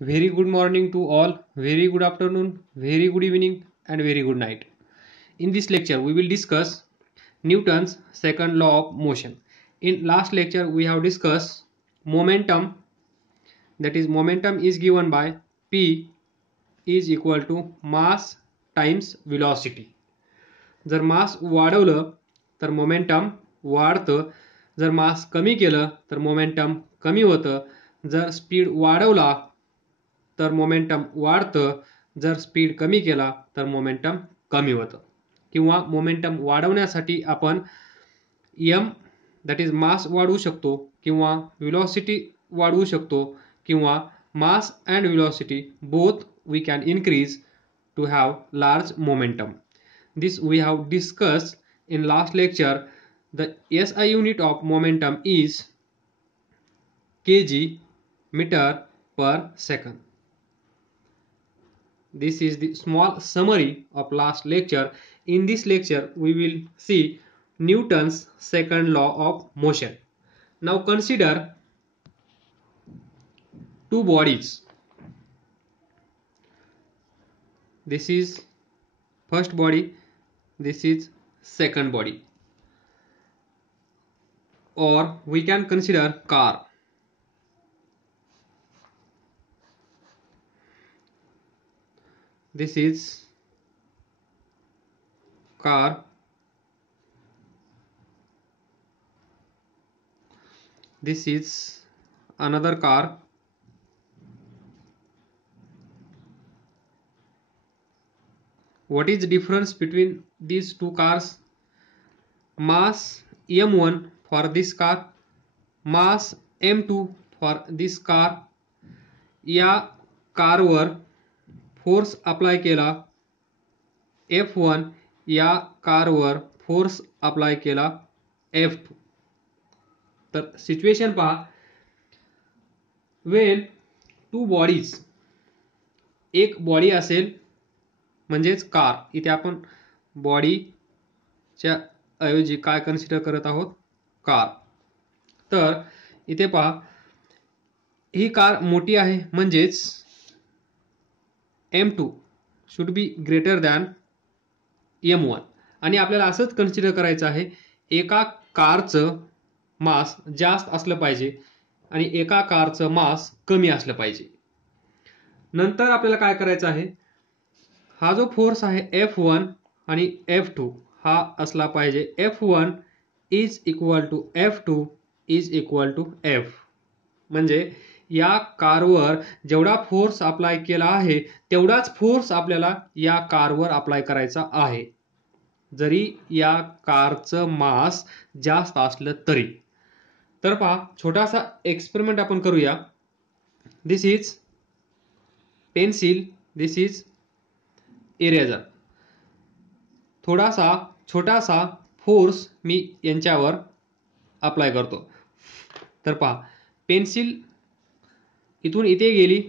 Very good morning to all, very good afternoon, very good evening, and very good night. In this lecture, we will discuss Newton's second law of motion. In last lecture, we have discussed momentum, that is, momentum is given by P is equal to mass times velocity. जर मास वाढवलं तर momentum वाढतं, जर मास कमी केलं तर momentum कमी होतं, जर स्पीड वाढवला तर मोमेंटम वाढतं, जर स्पीड कमी केला तर मोमेंटम कमी होतं. किंवा मोमेंटम वाढवण्यासाठी आपण m दॅट इज मास वाढवू शकतो किंवा वेलोसिटी वाढवू शकतो किंवा mass and velocity both we can increase to have large momentum. This we have discussed in last lecture. The SI unit of momentum is kg meter per second. This is the small summary of last lecture. In this lecture we will see Newton's second law of motion. Now consider two bodies. This is first body, this is second body, or we can consider car. This is car, this is another car, what is the difference between these two cars? Mass m1 for this car, mass m2 for this car. या कारवर force apply केला F1, या कारवर force apply केला F2. तर situation पहा, Wien two bodies, एक body असेल म्हणजेच कार, इथे आपण बॉडीच्या ऐवजी काय कन्सिडर करत आहोत, कार. तर इथे पहा, ही कार मोठी आहे म्हणजेच M2 should be greater than M1. आणि आपल्याला असंच कन्सिडर करायचं आहे, एका कारचं मास जास्त असलं पाहिजे आणि एका कारचं मास कमी असलं पाहिजे. नंतर आपल्याला काय करायचं आहे, हा जो फोर्स आहे F1 आणि F2 हा असला पाहिजे F1 is equal to F2 is equal to F. म्हणजे या कारवर जेवढा फोर्स अप्लाय केला आहे तेवढाच फोर्स आपल्याला या कारवर अप्लाय करायचा आहे, जरी या कारचं मास जास्त असलं तरी. तर पहा, छोटासा एक्सपेरिमेंट आपण करूया. This is pencil, this is eraser. छोटासा फोर्स मी यांच्यावर अप्लाय करतो. तर पहा, पेन्सिल इथून इथे गेली,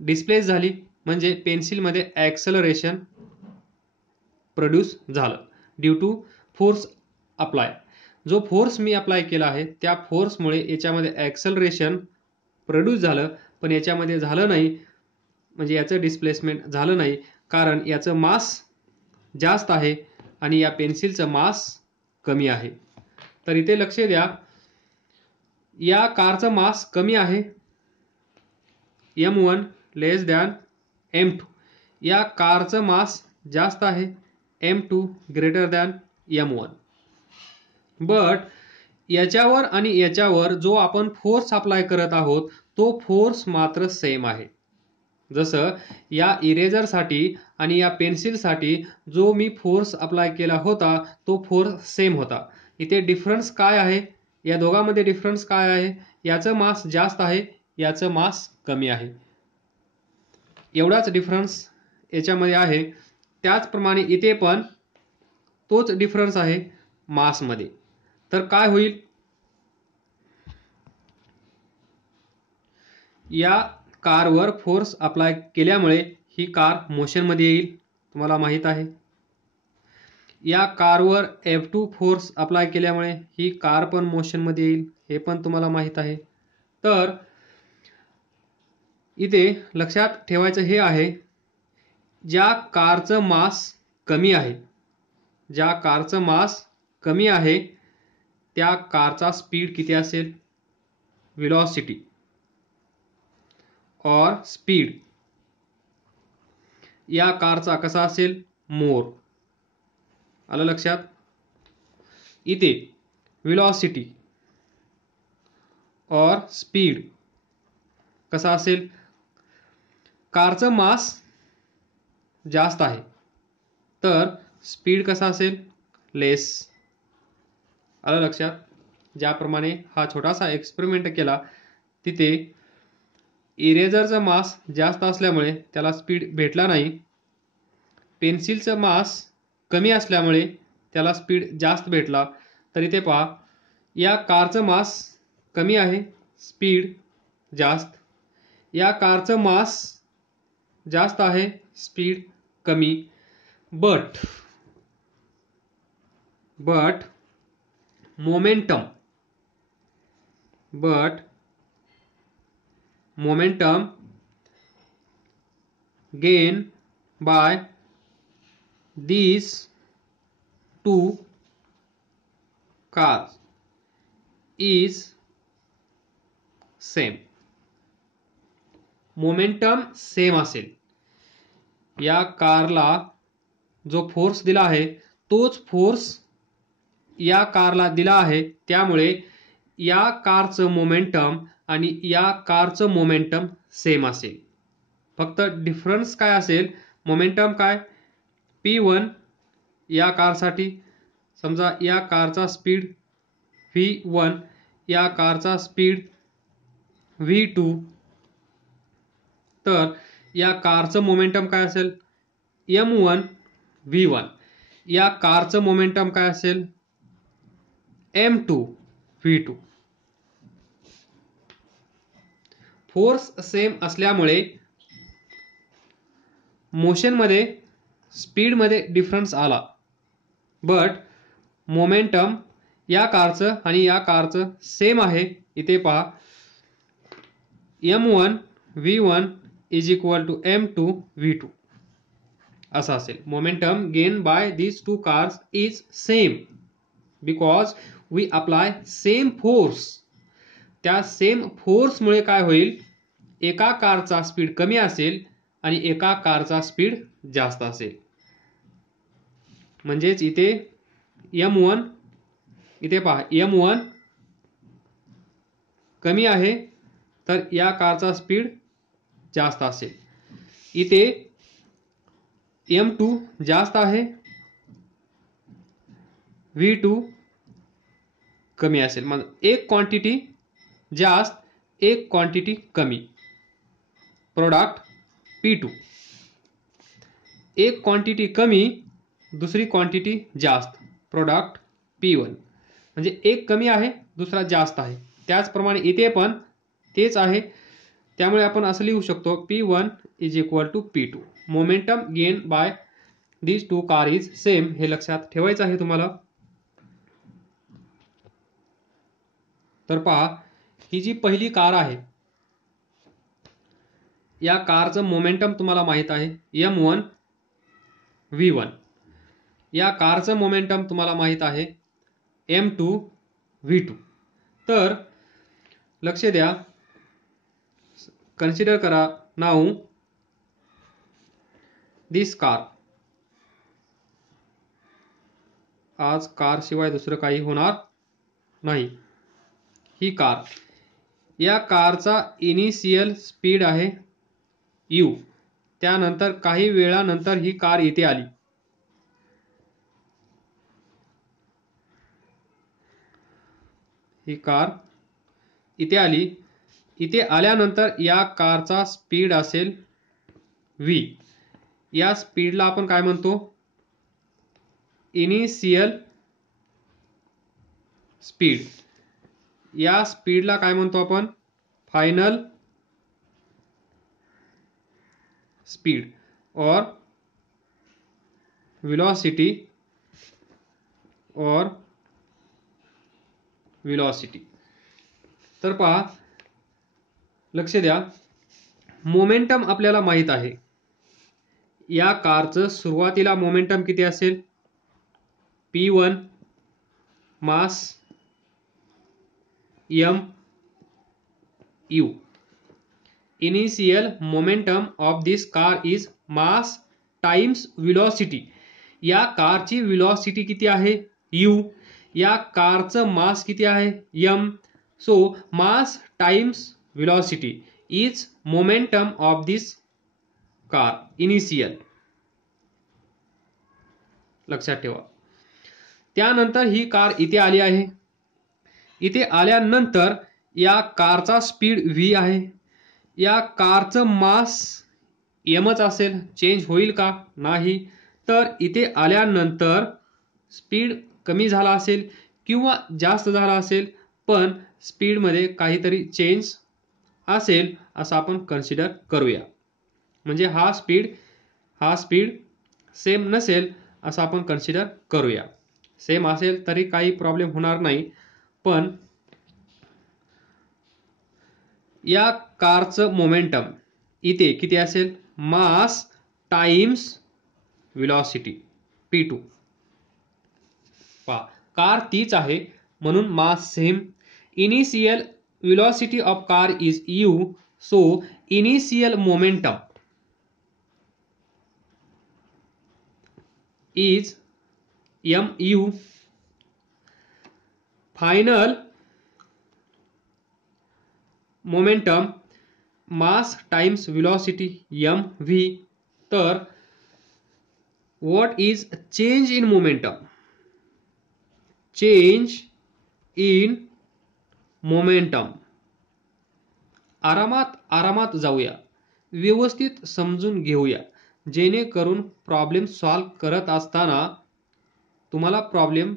डिस्प्लेस झाली, म्हणजे पेन्सिलमध्ये ॲक्सेलरेशन प्रोड्यूस झालं ड्यू टू फोर्स अप्लाय. जो फोर्स मी अप्लाय केला आहे त्या फोर्समुळे याच्यामध्ये ॲक्सेलरेशन प्रोड्यूस झालं, पण याच्यामध्ये झालं नाही, म्हणजे याचं डिस्प्लेसमेंट झालं नाही, कारण याचं मास जास्त आहे आणि या पेन्सिलचं मास कमी आहे. तर इथे लक्ष द्या, या कारचं मास कमी आहे M1 लेस दॅन M2, या कारचं मास जास्त आहे M2 greater than M1. But याच्यावर आणि याच्यावर जो आपण फोर्स अप्लाय करत आहोत तो फोर्स मात्र सेम आहे. जसं या इरेजरसाठी आणि या पेन्सिलसाठी जो मी फोर्स अप्लाय केला होता तो फोर्स सेम होता. इथे डिफरन्स काय आहे, या दोघांमध्ये डिफरन्स काय आहे, याचं मास जास्त आहे, याचं मास कमी आहे, एवढाच डिफरन्स याच्यामध्ये आहे. त्याचप्रमाणे इथे पण तोच डिफरन्स आहे मासमध्ये. तर काय होईल, या कारवर फोर्स अप्लाय केल्यामुळे ही कार मोशनमध्ये येईल, तुम्हाला माहित आहे. या कारवर F2 फोर्स अप्लाय केल्यामुळे ही कार पण मोशनमध्ये येईल, हे पण तुम्हाला माहित आहे. तर इथे लक्षात ठेवायचं हे आहे, ज्या कारचं मास कमी आहे, ज्या कारचं मास कमी आहे त्या कारचा स्पीड किती असेल, वेलोसिटी और स्पीड या कारचा कसा असेल, मोर. आलं लक्षात. इथे वेलोसिटी और स्पीड कसा असेल, कारचं मास जास्त आहे तर स्पीड कसा असेल, लेस. आलं लक्षात. ज्याप्रमाणे हा छोटासा एक्सपेरिमेंट केला तिथे इरेजरचा मास जास्त असल्यामुळे त्याला स्पीड भेटला नाही, पेन्सिलचं मास कमी असल्यामुळे त्याला स्पीड जास्त भेटला. तर इथे पहा, या कारचं मास कमी आहे, स्पीड जास्त. या कारचं मास जास्त आहे, स्पीड कमी. But momentum gain by these two cars is same. Momentum same असेल. या कारला जो फोर्स दिला आहे तोच फोर्स या कारला दिला आहे, त्यामुळे या कारचं मोमेंटम आणि या कारचं मोमेंटम सेम असेल. फक्त डिफरन्स काय असेल, मोमेंटम काय, P1 या कारसाठी, समजा या कारचा स्पीड V1, या कारचा स्पीड V2, तर या कारचं मोमेंटम काय असेल, M1 V1. या कारचं मोमेंटम काय असेल, M2 V2. फोर्स सेम असल्यामुळे मोशनमध्ये स्पीडमध्ये डिफरन्स आला, बट मोमेंटम या कारचं आणि या कारचं सेम आहे. इथे पहा, M1 V1 is equal to M2 V2 असं असेल. Momentum gain by these two cars is same because we apply same force. त्या सेम फोर्समुळे काय होईल, एका कारचा स्पीड कमी असेल आणि एका कारचा स्पीड जास्त असेल. म्हणजेच इथे M1, इथे पहा M1 कमी आहे तर या कारचा स्पीड जास्त असेल. इथे M2 जास्त आहे, V2 कमी असेल. मग एक क्वांटिटी जास्त, एक क्वांटिटी कमी, प्रोडक्ट P2. एक क्वांटिटी कमी, दुसरी क्वांटिटी जास्त, प्रोडक्ट P1. म्हणजे एक कमी आहे, दुसरा जास्त आहे. त्याचप्रमाणे इथे पण तेच आहे, त्यामुळे आपण असं लिहू शकतो P1 is equal to P2. Momentum gain by these two car is same. हे लक्षात ठेवायचं आहे तुम्हाला. तर पहा, ही जी पहिली कार आहे या कारचं मोमेंटम तुम्हाला माहित आहे M1 V1. या कारचं मोमेंटम तुम्हाला माहित आहे M2 V2. तर लक्ष द्या, कन्सिडर करा नाऊ दिस कार. आज कार शिवाय दुसरं काही होणार नाही. ही कार, या कारचा इनिशियल स्पीड आहे U. त्यानंतर काही वेळानंतर ही कार इथे आली. ही कार इथे आली. इथे आल्यानंतर या कारचा स्पीड असेल V. या स्पीडला आपण काय म्हणतो, इनिशियल स्पीड. या स्पीडला काय म्हणतो आपण, फायनल स्पीड और वेलोसिटी और वेलोसिटी. तर पहा, लक्ष द्या, मोमेंटम आपल्याला माहित आहे. या कारचं सुरुवातीला मोमेंटम किती असेल? P1 mass mu. Initial momentum of this car is mass times velocity. या कारची velocity किती आहे? u. या कारचं मास किती आहे? m. So mass times velocity is momentum of this car initial. लक्षात ठेवा. त्यानंतर ही कार इथे आली आहे. इथे आल्यानंतर या कारचा स्पीड v आहे. या कारचं मास mच असेल. चेंज होईल का? नाही. तर इथे आल्यानंतर स्पीड कमी झाला असेल किंवा जास्त झाला असेल, पण स्पीडमध्ये काहीतरी चेंज असेल असं आपण कन्सिडर करूया. म्हणजे हा स्पीड सेम नसेल असं आपण कन्सिडर करूया. सेम असेल तरी काही प्रॉब्लेम होणार नाही, पण या कारचं मोमेंटम इथे किती असेल? मास टाइम्स वेलोसिटी P2. पहा, कार तीच आहे म्हणून mass same. Initial velocity of car is u. So initial momentum is mu. Final momentum mass times velocity mv. तर what is change in momentum? Change in momentum. आरामात जाऊया, व्यवस्थित समजून घेऊया, जेणेकरून प्रॉब्लेम सॉल्व करत असताना तुम्हाला प्रॉब्लेम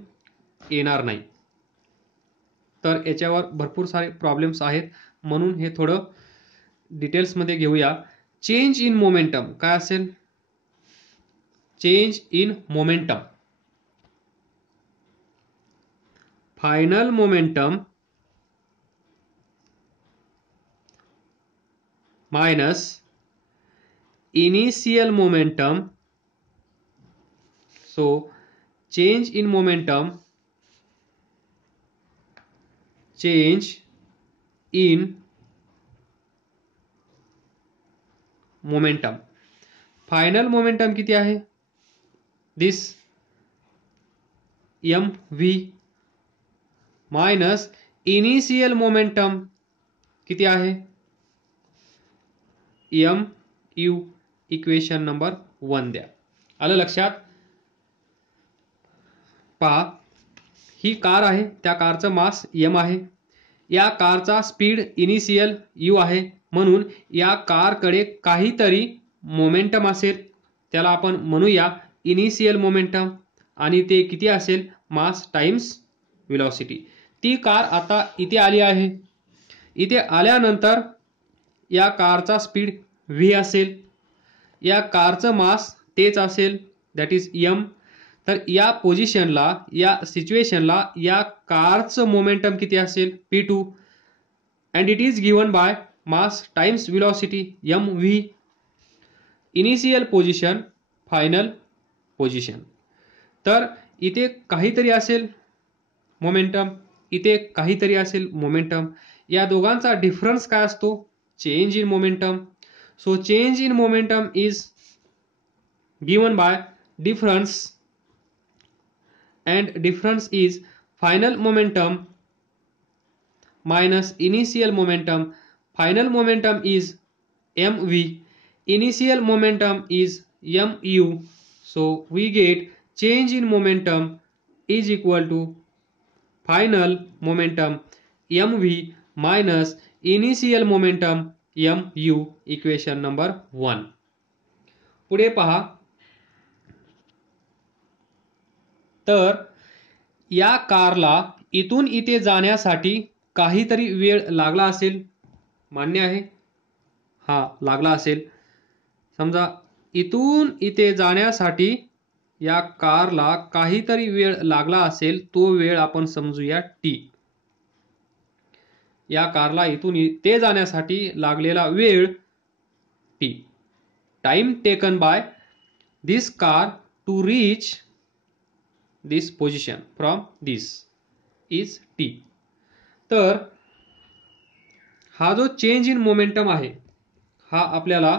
येणार नाही. तर याच्यावर भरपूर सारे प्रॉब्लेम्स आहेत, म्हणून हे थोडं डिटेल्समध्ये घेऊया. चेंज इन मोमेंटम काय असेल? Change in momentum final momentum minus initial momentum. So change in momentum final momentum किती आहे? दिस mv माइनस इनिशियल मोमेंटम किती आहे? mu. इक्वेशन नंबर 1 द्या. आलं लक्षात? पहा, ही कार आहे, त्या कारचं मास m आहे. या कारचा स्पीड इनिशियल u आहे, म्हणून या कारकडे काहीतरी मोमेंटम असेल, त्याला आपण म्हणूया इनिशियल मोमेंटम, आणि ते किती असेल? मास टाइम्स वेलोसिटी. ती कार आता इथे आली आहे. इथे आल्यानंतर या कारचा स्पीड v असेल, या कारचं मास तेच असेल, दॅट इज m. तर या पोझिशनला, या सिच्युएशनला या कारचं मोमेंटम किती असेल? P2. And it is given by mass times velocity mv. Initial position, final position. तर इथे काहीतरी असेल मोमेंटम, इथे काहीतरी असेल मोमेंटम. या दोघांचा डिफरन्स काय असतो? Change in momentum. So change in momentum is given by difference, and difference is final momentum minus initial momentum. Final momentum is mv, initial momentum is mu. So we get change in momentum is equal to final momentum mv minus initial momentum mu. Equation number 1. पुढे पहा, तर या कारला इथून इथे जाण्यासाठी काहीतरी वेळ लागला असेल. मान्य आहे? हा, लागला असेल. समजा इथून इथे जाण्यासाठी या कारला काहीतरी वेळ लागला असेल, तो वेळ आपण समजूया t. या कारला इथून ते जाण्यासाठी लागलेला वेळ t. Time taken by this car to reach this position from this is t. तर हा जो चेंज इन मोमेंटम आहे हा आपल्याला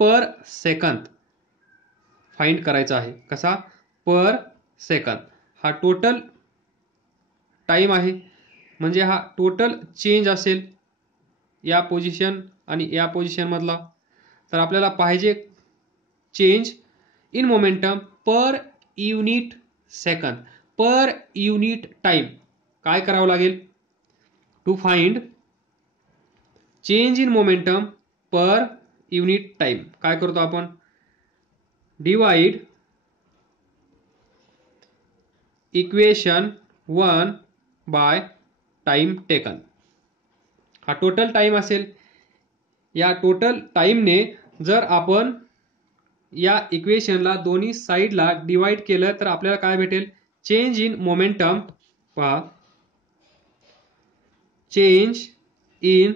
पर सेकंद फाइंड करायचा आहे. कसा? Per second. हा टोटल टाइम आहे म्हणजे हा टोटल चेंज असेल या पोझिशन आणि या पोझिशन मधला. तर आपल्याला पाहिजे change in momentum per unit second, per unit time. काय करावं लागेल? To find change in momentum per unit time काय करतो आपण? Divide equation 1 by time taken. हा टोटल टाइम असेल. या टोटल टाइमने जर आपण या इक्वेशनला दोन्ही साइडला डिवाइड केलं तर आपल्याला काय भेटेल? Change in momentum. पहा, change in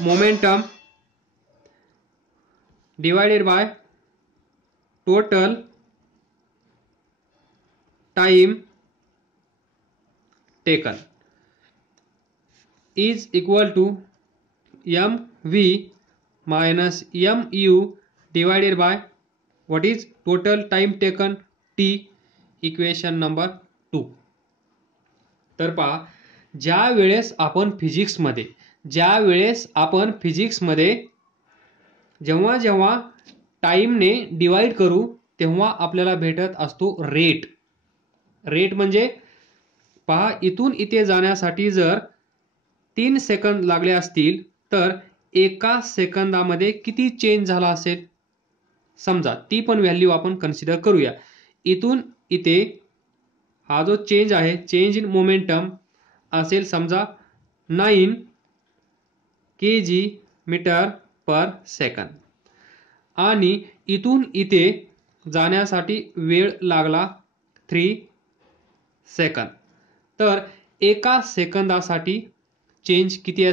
momentum divided by total time taken is equal to mv minus mu divided by what is total time taken t. Equation number 2. तर पहा, ज्या वेळेस आपण फिजिक्समध्ये जेव्हा जेव्हा टाइमने डिवाइड करू तेव्हा आपल्याला भेटत असतो रेट. रेट म्हणजे पहा, इथून इथे जाण्यासाठी जर 3 सेकंद लागले असतील तर एका सेकंदामध्ये किती चेंज झाला असेल समजा. ती पण व्हॅल्यू आपण कन्सिडर करूया. इथून इथे हा जो चेंज आहे, चेंज इन मोमेंटम असेल समजा 9 kg मीटर पर सेकंद आणि इथून इथे जाण्यासाठी वेळ लागला 3 सेकंद. तर एका सेकंदासाठी चेंज किती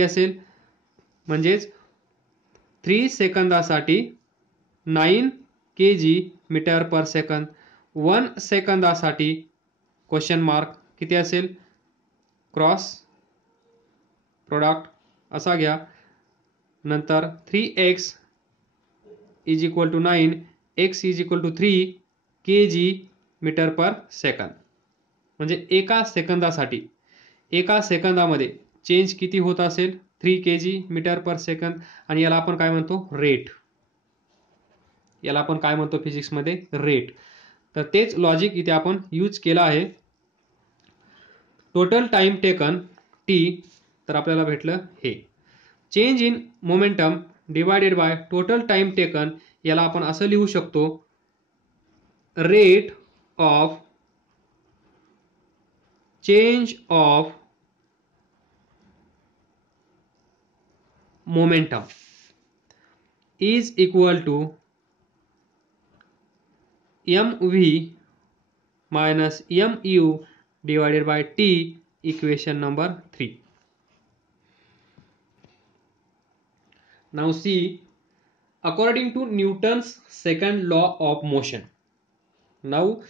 असेल? म्हणजेच 3 सेकंदासाठी 9 kg मीटर पर सेकंद. 1 सेकंदासाठी क्वेश्चन मार्क किती असेल? क्रॉस प्रोडक्ट असा घ्या. नंतर 3x is equal to 9, x is equal to 3 kg metre per second. म्हणजे एका सेकंदामध्ये चेंज किती होत असेल? 3 kg मीटर पर सेकंद. आणि याला आपण काय म्हणतो? रेट. याला आपण काय म्हणतो फिजिक्समध्ये? रेट. तर तेच लॉजिक इथे आपण यूज केलं आहे. Total time taken T. तर आपल्याला भेटलं हे change in momentum divided by total time taken. याला आपण असं लिहू शकतो, rate of change of momentum is equal to mv minus mu divided by t. Equation number 3. Now see, according to Newton's second law of motion, now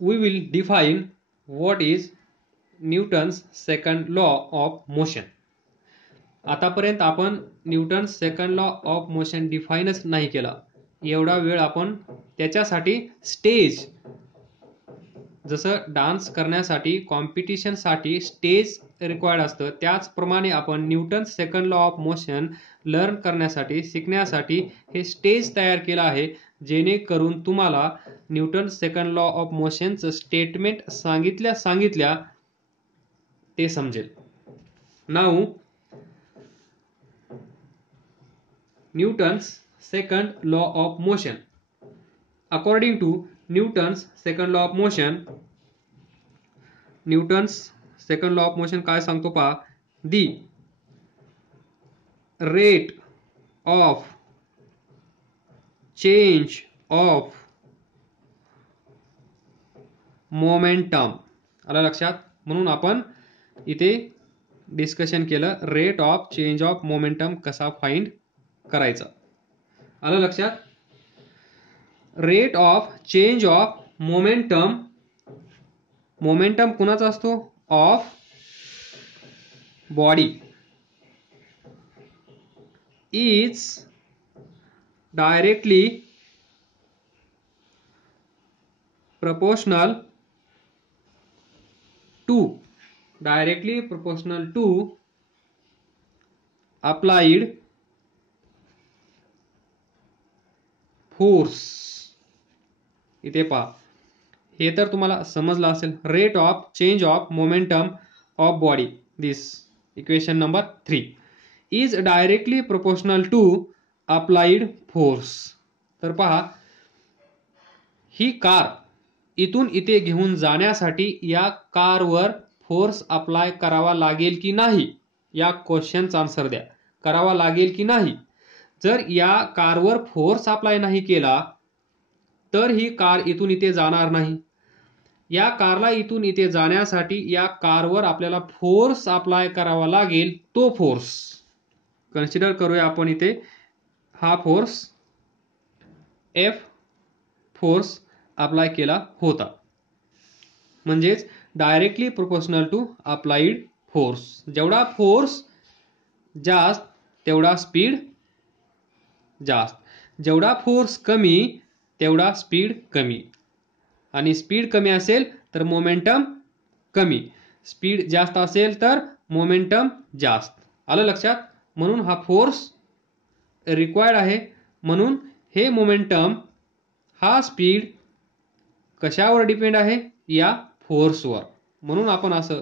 we will define what is Newton's second law of motion. आतापर्यंत आपण Newton's second law of motion डिफाईनच नाही केला. एवढा वेळ आपण त्याच्यासाठी stage, जसं डान्स करण्यासाठी कॉम्पिटिशनसाठी स्टेज रिक्वायर्ड असतं त्याचप्रमाणे आपण Newton's second law of motion learn करण्यासाठी, शिकण्यासाठी हे स्टेज तयार केलं आहे, जेणेकरून तुम्हाला न्यूटन सेकंड लॉ ऑफ मोशनचं स्टेटमेंट सांगितल्या ते समजेल. Now Newton's second law of motion. According to Newton's second law of motion, Newton's second law of motion काय सांगतो पहा, the rate of change of momentum. आलं लक्षात? म्हणून आपण इथे डिस्कशन केलं rate of change of momentum कसा फाइंड करायचा. आलं लक्षात. Rate of change of momentum, momentum कुणाचा असतो? Of body is directly proportional to applied force. इथे पहा, हे तर तुम्हाला समजलं असेल. Rate of change of momentum of body, this equation number 3 is directly proportional to applied force. तर पहा, ही कार इथून इथे घेऊन जाण्यासाठी या कारवर फोर्स अप्लाय करावा लागेल की नाही, या क्वेश्चनचा आन्सर द्या. करावा लागेल की नाही? जर या कारवर फोर्स अप्लाय नाही केला तर ही कार इथून इथे जाणार नाही. या कारला इथून इथे जाण्यासाठी या कारवर आपल्याला फोर्स अप्लाय करावा लागेल. तो फोर्स कन्सिडर करूया आपण इथे. हा फोर्स एफ फोर्स अप्लाय केला होता, म्हणजेच directly proportional to applied force. जेवढा फोर्स जास्त तेवढा स्पीड जास्त, जेवढा फोर्स कमी तेवढा स्पीड कमी, आणि स्पीड कमी असेल तर मोमेंटम कमी, स्पीड जास्त असेल तर मोमेंटम जास्त. आलं लक्षात. म्हणून हा फोर्स रिक्वायर्ड आहे. म्हणून हे मोमेंटम, हा स्पीड कशावर डिपेंड आहे? या फोर्सवर. म्हणून आपण असं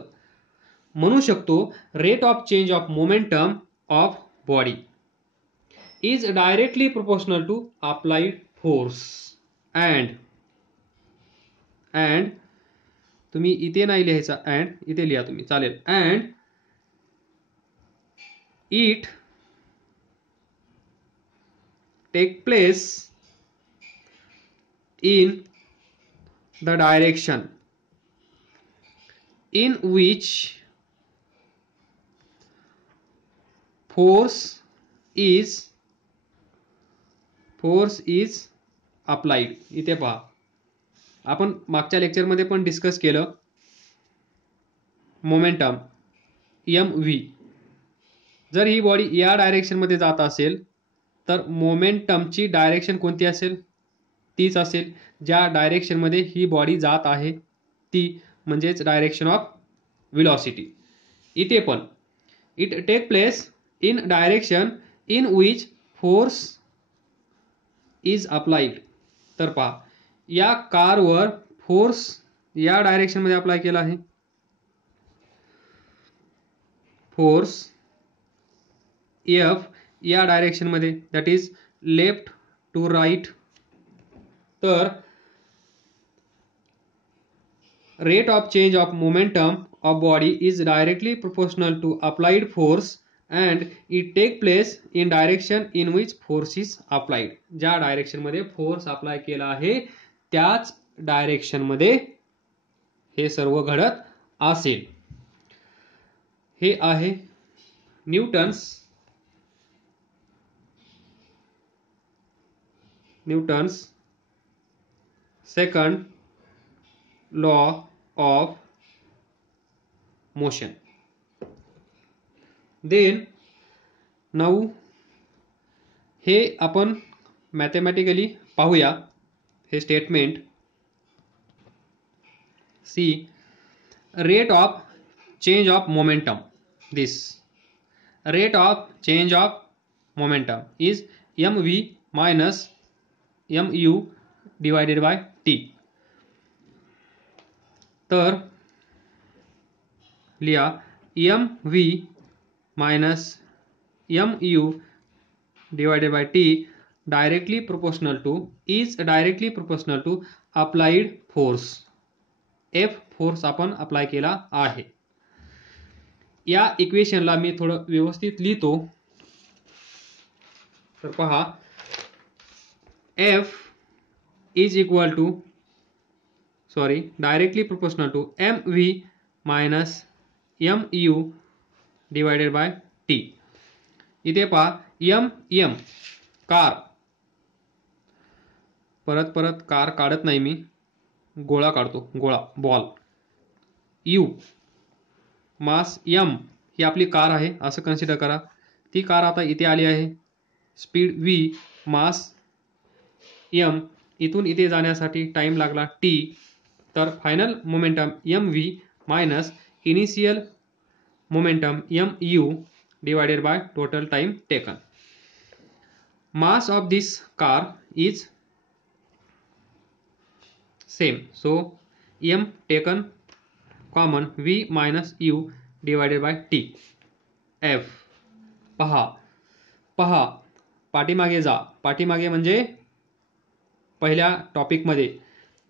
म्हणू शकतो rate of change of momentum of body is directly proportional to applied force. And तुम्ही इथे नाही लिहायचा, अँड इथे लिहा तुम्ही, चालेल. And it take place in the direction in which force is applied. इथे पहा, आपण मागच्या लेक्चरमध्ये पण डिस्कस केलं मोमेंटम mv. जर ही बॉडी या डायरेक्शन मध्ये जात असेल तर मोमेंटमची डायरेक्शन कोणती असेल? तीच असेल ज्या डायरेक्शन मध्ये ही बॉडी जात आहे ती, म्हणजेच डायरेक्शन ऑफ व्हेलॉसिटी. इथे पण it take place in direction in which force is applied. तर पहा, या कारवर फोर्स या डायरेक्शन मध्ये अप्लाय केला आहे. फोर्स एफ या डायरेक्शन मध्ये, that is left to right. तर rate of change of momentum of body is directly proportional to applied force and it take place in direction in which force is applied. ज्या direction मध्ये force apply केला आहे त्याच direction मध्ये हे सर्व घडत असेल. हे आहे Newton's second law of motion. Then now हे आपण मॅथमॅटिकली पाहूया. हे statement see rate of change of momentum, this rate of change of momentum is mv minus mu divided by t. तर लिहा mv minus mu divided by t directly proportional to applied force. F force आपण apply केला आहे. या इक्वेशनला मी थोडं व्यवस्थित लिहितो. तर पहा, F is equal to directly proportional to mv minus mu divided bye T. इथे पहा एम एम कार, परत परत कार काढत नाही मी, गोळा काढतो, गोळा बॉल. यू मास एम ही आपली कार आहे असं कन्सिडर करा. ती कार आता इथे आली आहे. स्पीड व्ही, मास एम, इथून इथे जाण्यासाठी टाइम लागला टी. तर final momentum M V minus initial momentum M U divided by total time taken. Mass of this car is same, so m taken common v minus u divided by t. f पहा पहा, पाठीमागे जा. पाठीमागे म्हणजे पहिल्या topic मध्ये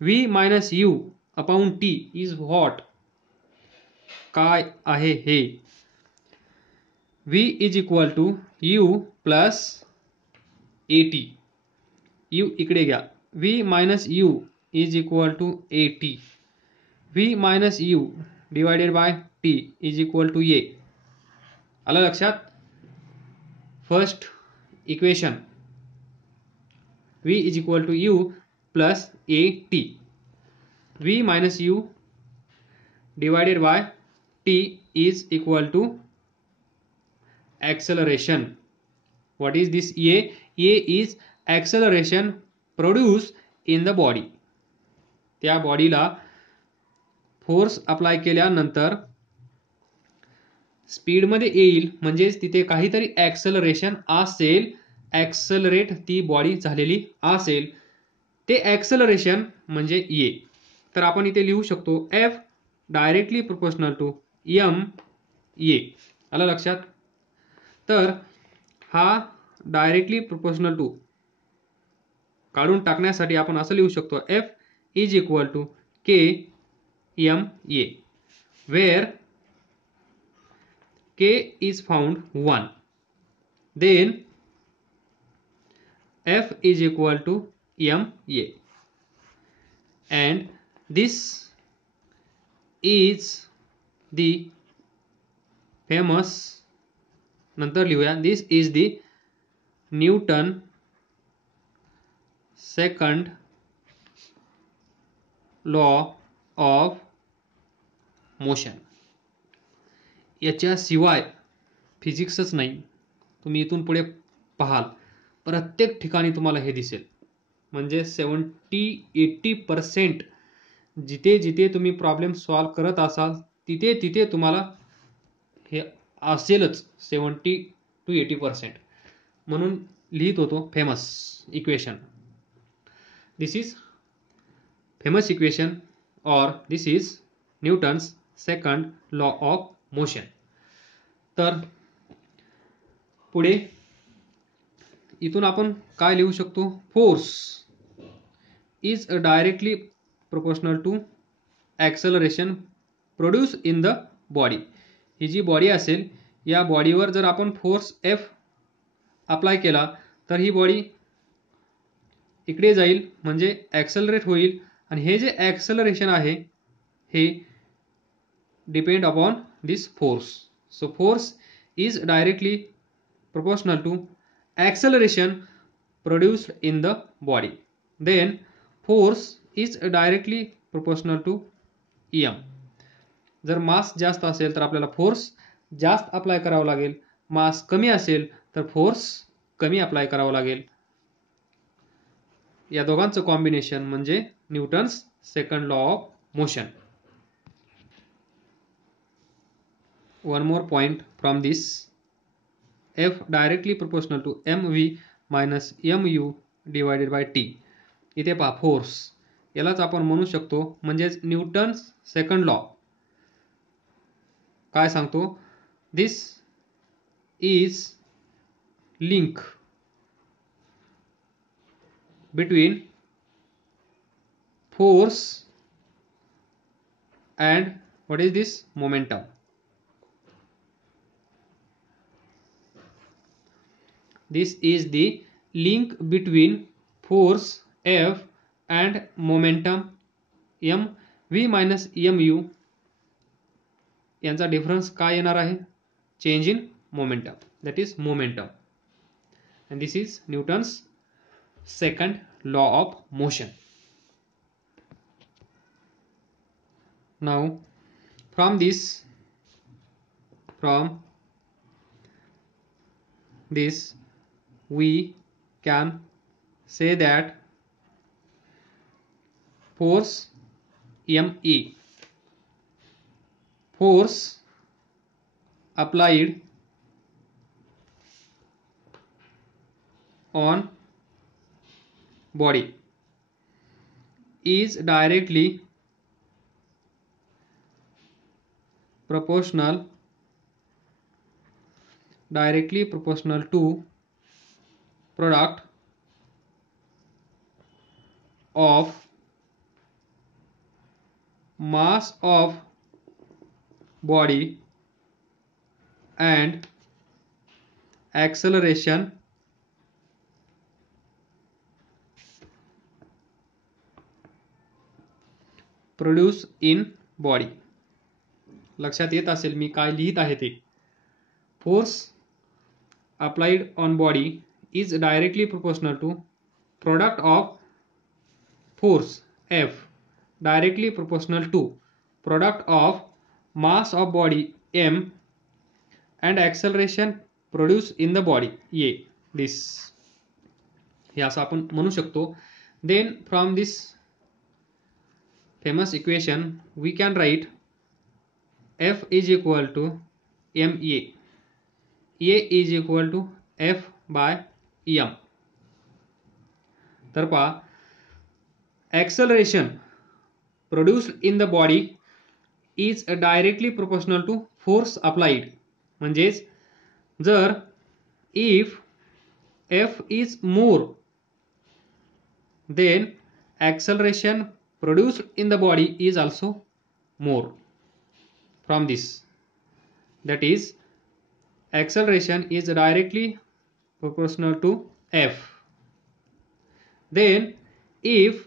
v minus u upon t is what, काय आहे हे. v is equal to u plus at. u इकडे घ्या. v minus u is equal to at. v minus u divided by t is equal to a. आलं लक्षात. First equation v is equal to u plus at. v minus u divided by t is equal to acceleration. What is this A? A is acceleration produced in the body. त्या बॉडीला force apply केल्यानंतर स्पीडमध्ये येईल, म्हणजेच तिथे काहीतरी acceleration असेल, ॲक्सेलरेट ती बॉडी झालेली असेल, ते ॲक्सेलरेशन म्हणजे ए. तर आपण इथे लिहू शकतो F directly proportional to M A. आलं लक्षात. तर हा डायरेक्टली प्रोपोर्शनल टू काढून टाकण्यासाठी आपण असं लिहू शकतो F is equal to K M A, where K is found 1. Then F is equal to M A, and this is the famous, नंतर लिहूया, this is the Newton second law of motion. याच्याशिवाय फिजिक्सच नाही. तुम्ही इथून पुढे पाहाल प्रत्येक ठिकाणी तुम्हाला हे दिसेल. म्हणजे 70-80% जिथे जिथे तुम्ही प्रॉब्लेम सॉल्व करत असाल तिथे तिथे तुम्हाला हे असेलच 70-80%. म्हणून लिहित होतो famous equation. This is famous equation और this is Newton's second law of motion. तर पुढे इथून आपण काय लिहू शकतो. Force is directly proportional to acceleration produce in the body. ही जी बॉडी असेल या बॉडीवर जर आपण फोर्स F अप्लाय केला तर ही बॉडी इकडे जाईल, म्हणजे ॲक्सेलरेट होईल. आणि हे जे ॲक्सेलरेशन आहे हे depend upon this force. So force is directly proportional to acceleration produced in the body. Then force is directly proportional to M. जर मास जास्त असेल तर आपल्याला फोर्स जास्त अप्लाय करावा लागेल, मास कमी असेल तर फोर्स कमी अप्लाय करावा लागेल. या दोघांचं कॉम्बिनेशन म्हणजे Newton's second law of motion. One more point from this. F directly proportional to mv minus mu divided by t. इथे पहा फोर्स, यालाच आपण म्हणू शकतो म्हणजेच न्यूटन्स सेकंड लॉ काय सांगतो. This is link between force and what is this momentum. This is the link between force F and momentum m v minus mu. यांचा डिफरन्स काय येणार आहे. change in momentum, that is momentum. And this is Newton's second law of motion. Now from this we can say that force ME, force applied on body, is directly proportional to product of mass of body and acceleration produced in body. लक्षात येत असेल मी काय लिहित आहे ते. Force applied on body is directly proportional to product of force F directly proportional to product of mass of body M and acceleration produced in the body A. This हे असं आपण म्हणू शकतो. Then from this famous equation we can write F is equal to MA, A is equal to F by M. तर पहा, acceleration produced in the body is directly proportional to force applied. म्हणजेच जर if F is more then acceleration produced in the body is also more. From this, that is acceleration is directly proportional to F. Then if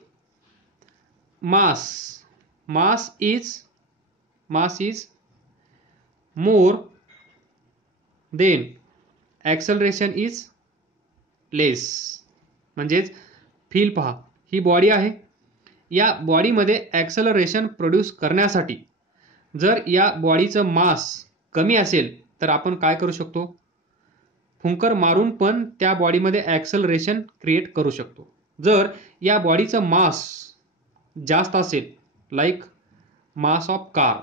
mass is more, then acceleration is less. म्हणजेच feel पहा, ही body आहे, या बॉडीमध्ये acceleration produce करण्यासाठी जर या बॉडीचं मास कमी असेल तर आपण काय करू शकतो, फुंकर मारून पण त्या बॉडीमध्ये ॲक्सेलरेशन क्रिएट करू शकतो. जर या बॉडीचं मास जास्त असेल, लाईक मास ऑफ कार,